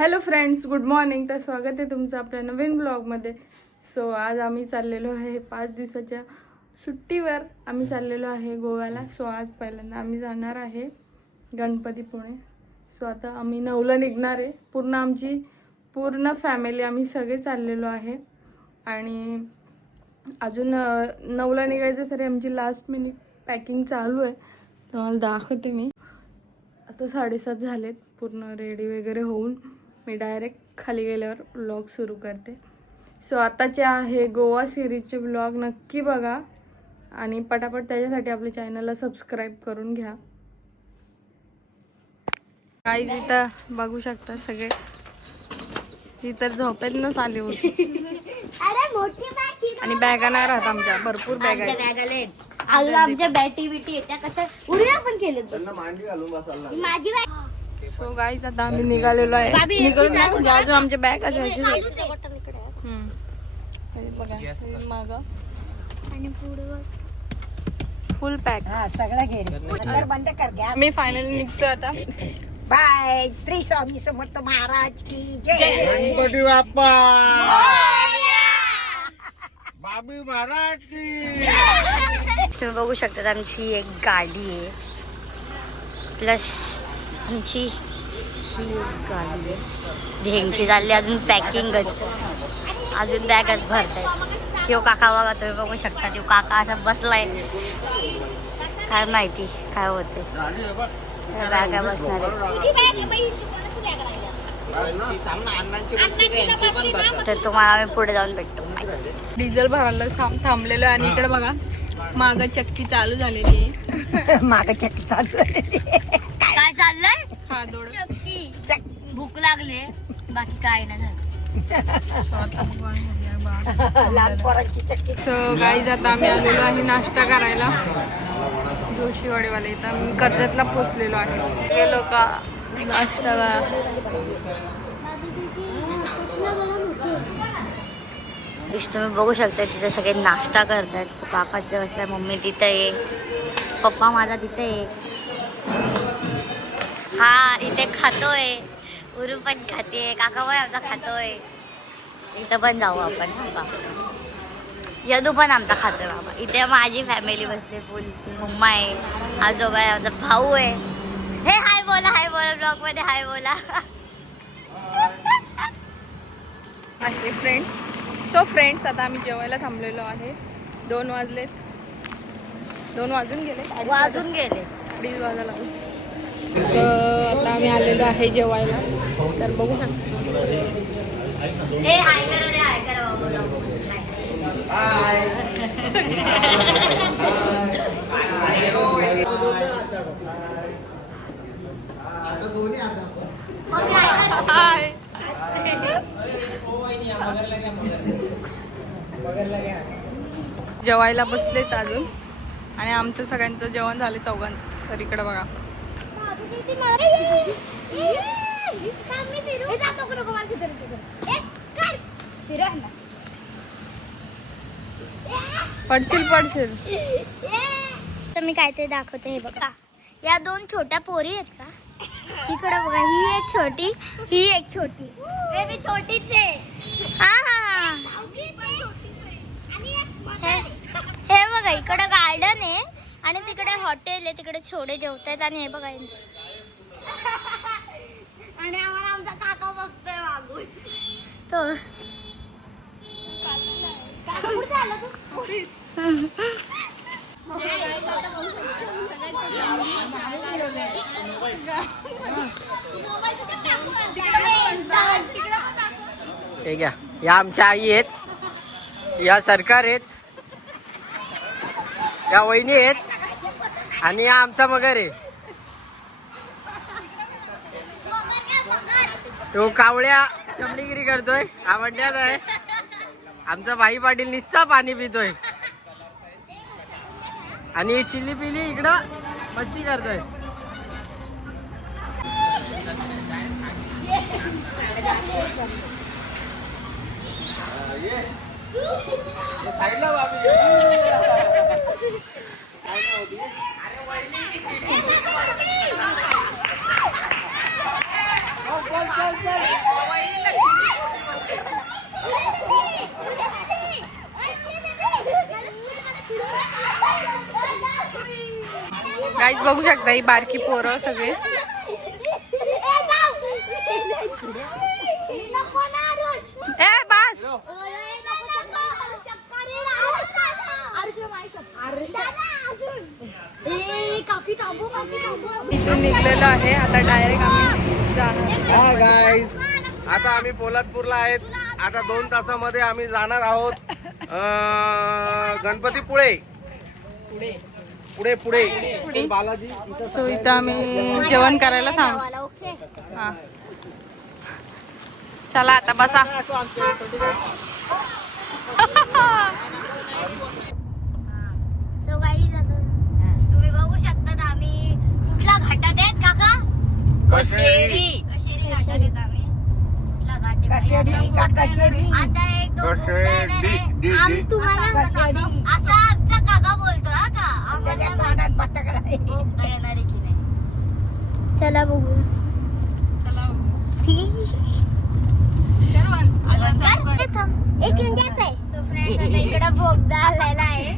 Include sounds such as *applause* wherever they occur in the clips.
Hello friends good morning. तर स्वागत आहे तुमचं आपल्या नवीन ब्लॉगमध्ये. सो आज आम्ही चाललेलो आहे पाच दिवसाच्या सुट्टीवर. आम्ही चाललेलो आहे गोव्याला. सो आज पहिल्यांदा आम्ही जाणार आहे गणपतीपुणे सो आता आम्ही नऊला निघणार आहे. पूर्ण आमची पूर्ण फॅमिली आम्ही सगळे चाललेलो आहे. आणि अजून नऊला निघायचं तरी आमची लास्ट मिनिट पॅकिंग चालू आहे. तुम्हाला दाखवते मी. आता साडेसात झालेत. पूर्ण रेडी वगैरे होऊन. मी डायरेक्ट खाली गेल्यावर व्लॉग सुरू करते. सो आताचे आहे गोवा सिरीजचे ब्लॉग नक्की बघा. आणि पटापट त्याच्यासाठी आपल्या चॅनलला सबस्क्राईब करून घ्या. काही इथं बघू शकता सगळे. ती तर झोपेतनच आली होती. अरे मोठी बॅग आणि बॅगा नाही राहत आमच्या. भरपूर बॅग आमच्या आहेत. आले. आमच्या बॅटी बिटी येत्या कसं उडूया पण केलं माझी सो गाईज आता आम्ही निघालेलो आहे. निघालो नाही म्हणजे अजून आमच्या बॅग असायची. हे बघा हे मागं. आणि पुढे फुल पॅक हा सगळं घे. रे. अंदर बंद कर घ्या मी फायनली निघतो आता. बाय. श्री स्वामी समर्थ महाराज की जय. गणपती बाप्पा. बाबी महाराज की. तुम्ही बघू शकता आमची एक गाडी आहे. प्लस आमची गाडी आहे. ह्यांची झाली अजून पॅकिंगच. अजून बॅगच भरतायत. किंवा काका बघा तुम्ही बघू शकता तो काका असा बसलाय. काय माहिती काय होते बॅगा बसणार आहे तर तुम्हाला आम्ही पुढे जाऊन भेटतो. डिझेल भरायला थांब थांबलेलो आहे आणि इकडे बघा माग चक्की चालू झालेली आहे. *laughs* माग चक्की चालू आहे. काय चाललंय? हा दोड. चक्की भूक लागले बाकी काय नाही झालं. सो गाईज आता आम्ही आलेलो आहे नाश्ता करायला. जोशीवाडीवाले इथं. मी कर्जतला पोचलेलो आहे. गेलो का नाश्ता तुम्ही बघू शकता तिथे सगळे नाश्ता करतात. काका तिथे बसलाय मम्मी तिथे आहे. पप्पा माझा तिथे आहे. हा इथे खातोय. उरू पण खाते. काका पण आमचा खातोय. इथं पण जाऊ आपण का? यदू पण आमचा खातोय बाबा. इथे माझी फॅमिली बसते फुल मम्मा आहे आजोबा आहे माझा भाऊ आहे. हे हाय बोला हाय बोला ब्लॉगमध्ये हाय बोला. आहे फ्रेंड्स सो फ्रेंड्स आता आम्ही जेवायला थांबलेलो आहे. दोन वाजलेत. दोन वाजून गेले. वाजून गेले. अडीच वाजायला आता आम्ही आलेलो आहे जेवायला. तर बघू हाय. जेवायला बसलेत अजून. आणि आमचं सगळ्यांचं जेवण झालं चौघांचं. तर इकडे बघा. पडशील पडशील. तर मी काय ते दाखवते हे बघा. या दोन छोट्या पोरी आहेत का? इकडे बघा ही एक छोटी ही एक छोटी. मी छोटीच आहे. हा हा हे. हे बघा इकडे गार्डन आहे आणि तिकडे हॉटेल आहे तिकडे छोडे जेवतायत आणि हे बघा यांचं. आणि आम्हाला आमचा काका बघतोय मागून तो. हे घ्या. या आमच्या आई आहेत. या सरकार आहेत. या वहिनी आहेत. आणि या आमचा मगर आहे. तो कावळ्या चमडीगिरी करतोय. आवडण्यात आहे. आमचा भाई पाटील निस्ता पाणी पितोय. आणि चिली पिली इकडं मस्ती करतोय ए, गाईज बघू शकता ही बारकी पोरं सगळे. ए बस. इथून निघलेलो आहे. आता डायरेक्ट आम्ही जाणार. हा आता आम्ही पोलादपूरला आहेत. आता दोन तासामध्ये आम्ही जाणार आहोत गणपतीपुळे. पुढे. पुढे बालाजी इथं सो इथं आम्ही जेवण करायला थांब. हा. चला आता बसा. सो तुम्ही बघू शकता आम्ही कुठल्या घाटात आहेत काका? कशेरी. कशेरी घाटात आहेत आम्ही. कुठला घाट कशेरी का कशेरी. आता एक दोन. तुम्हाला कशेरी. असा आमचा काका बोलतो हा का त्याच्या येणार आहे की नाही. चला बघू. एक इंडियाच आहे सो फ्रेंड्स आता *laughs* इकडे बोगदा आलेला आहे.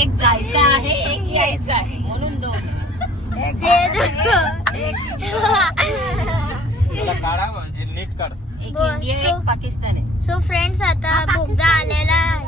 एक जायचा आहे एक यायचा आहे. म्हणून दोन हे काढा म्हणजे नीट काढ. एक इंडिया एक पाकिस्तान आहे. सो फ्रेंड्स आता बोगदा आलेला आहे.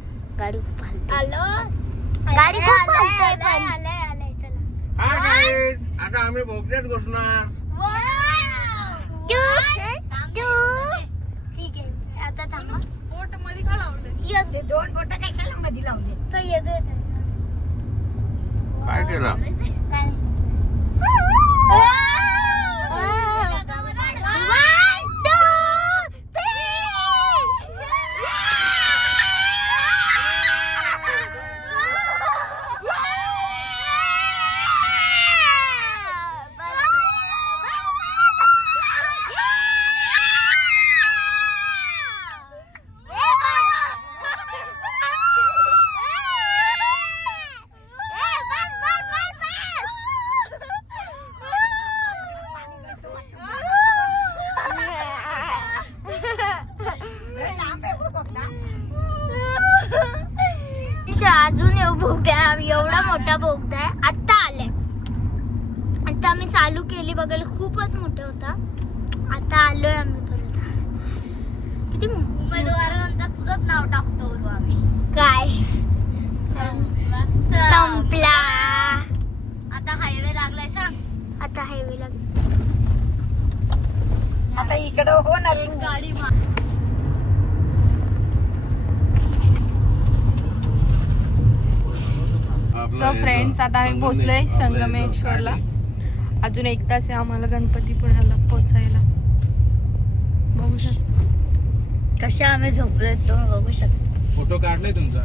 गाडी खूप हलते आलो गाडी खूप हलते पण. आलंय आलंय चला. हा गाईज आता आम्ही बोगद्यात घुसणार. ठीक आहे आता थांबा. ते दोन बोट कशाला मध्ये लावले? तो येतो येतो. काय केलं? काय two, लांब आहे गो बघ ना. अजून येऊ बोगदा आहे. एवढा मोठा बोगदा आहे आता आले आता आम्ही चालू केली बघायला खूपच मोठा होता. आता आलोय आम्ही परत. किती उमेदवारानंतर तुझंच नाव टाकतो आम्ही. काय? संपला. आता हायवे लागलाय सांग. आता हायवे लागला. आता इकडं हो. गाडी सो फ्रेंड्स आता आम्ही पोहोचलोय संगमेश्वरला. अजून एक तास आहे आम्हाला गणपतीपुळ्याला पोचायला बघू शकता. कशा आम्ही झोपलोय तो बघू शकतो. फोटो काढलाय तुमचा?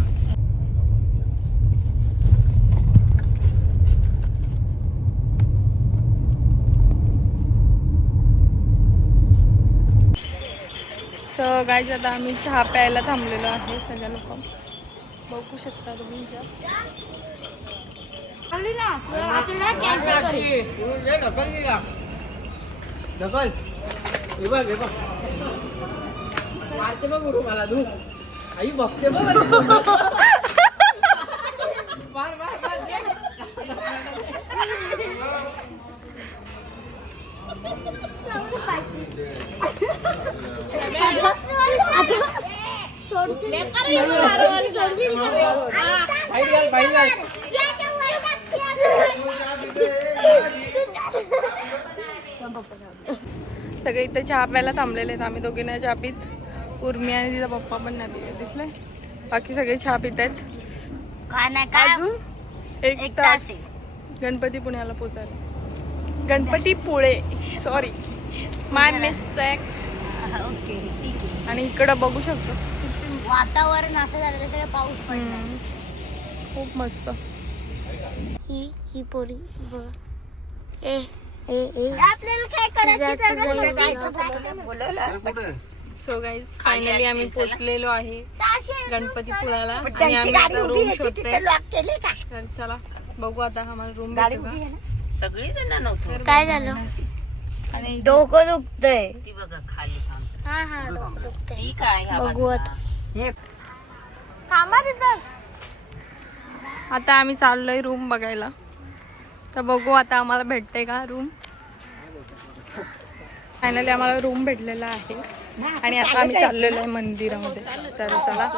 सो आता आम्ही चहा प्यायला थांबलेलो आहे सगळ्या लोक. बघू शकता तुम्ही इथं. ढकल हे बघ हे बघ मारते बघ गुरु मला तू आई बघते बघ मार मार मार दे. बाहेर घाल, बाहेर सगळे इथे चहा प्यायला थांबलेले आहेत. आम्ही दोघे नाही चहा पित उर्मी आणि तिचा पप्पा पण नाही पित दिसले बाकी सगळे चहा पित आहेत. अजून? एक तास. गणपती पुण्याला पोचायला. Ganpatipule. Sorry my mistake okay आणि इकडं बघू शकतो. वातावरण असं झालं सगळं पाऊस पडला. खूप मस्त. ही ही पोरी बघ ए. ए ए. आपल्याला काय बोलवलं. कुठे? सो गाईज फायनली आम्ही पोचलेलो आहे गणपतीपुळ्याला आणि आम्ही गाडी आता उभी रूम आहे शोधतोय. तिथे लॉक केले का? तर चला बघू आता आम्हाला रूम गाडी भेटू उभी का आहे ना? सगळी जण नव्हतं. काय झालं? आणि डोकं दुखतंय. बघा खाली थांब. हा हा डोकं दुखतंय. ठीक आहे ह्या बघू. आता. थांबा तिथं. आता आम्ही चाललोय रूम बघायला. तर बघू आता आम्हाला भेटते का रूम फायनली आम्हाला रूम भेटलेला आहे. आणि आता आम्ही चाललेलो आहे मंदिरामध्ये. चला चला.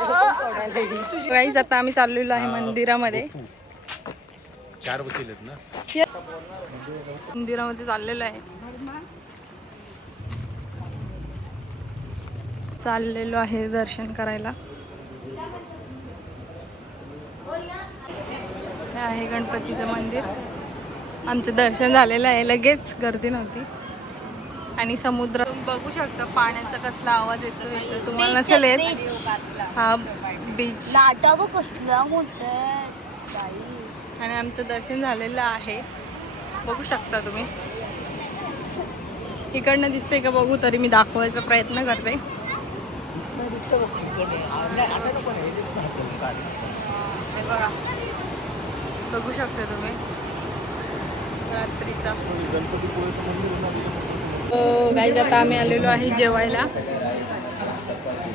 गाईज आता आम्ही चाललेलो आहे मंदिरामध्ये. चार बसतील ना मंदिरामध्ये चाललेलो आहे. चाललेलो आहे दर्शन करायला. हे आहे गणपतीचं मंदिर. आमचं दर्शन झालेलं आहे लगेच गर्दी नव्हती. आणि समुद्र बघू शकता पाण्याचा कसला आवाज येतो इथं. तुम्हाला नसेल येत. हा बीच आणि आमचं दर्शन झालेलं आहे. बघू शकता तुम्ही. इकडनं दिसते का बघू तरी मी दाखवायचा प्रयत्न करते. हे बघा. बघू शकता तुम्ही. रात्रीचा. गाईज आता आम्ही आलेलो आहे जेवायला.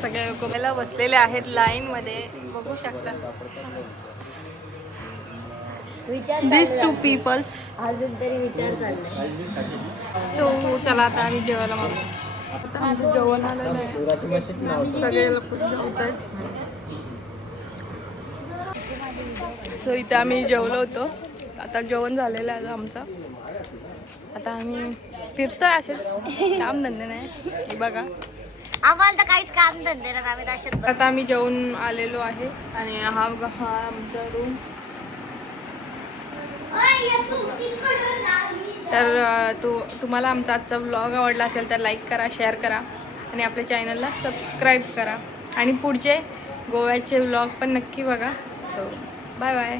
सगळे लोक मला बसलेले आहेत लाईन मध्ये. बघू शकता. विचार दिस टू पीपल्स अजून तरी विचार चाललाय सो चला आता आम्ही जेवायला मागू. आता आमचं जेवण आलेलं आहे. सगळे लोक जेवत आहेत. सो इथे आम्ही जेवलो होतो. आता जेवण झालेलं आहे आमचं. आता आम्ही फिरतोय असेच *laughs* काम धंदे नाही. बघा. आम्हाला तर काहीच काम धंदे ना आम्ही अशात आता आम्ही जेवून आलेलो आहे. आणि हा बघा हा आमचा रूम तर तू तुम्हाला आमचा आजचा व्लॉग आवडला असेल तर लाईक करा शेअर करा. आणि आपल्या चॅनलला सबस्क्राईब करा. आणि पुढचे गोव्याचे व्लॉग पण नक्की बघा. So bye bye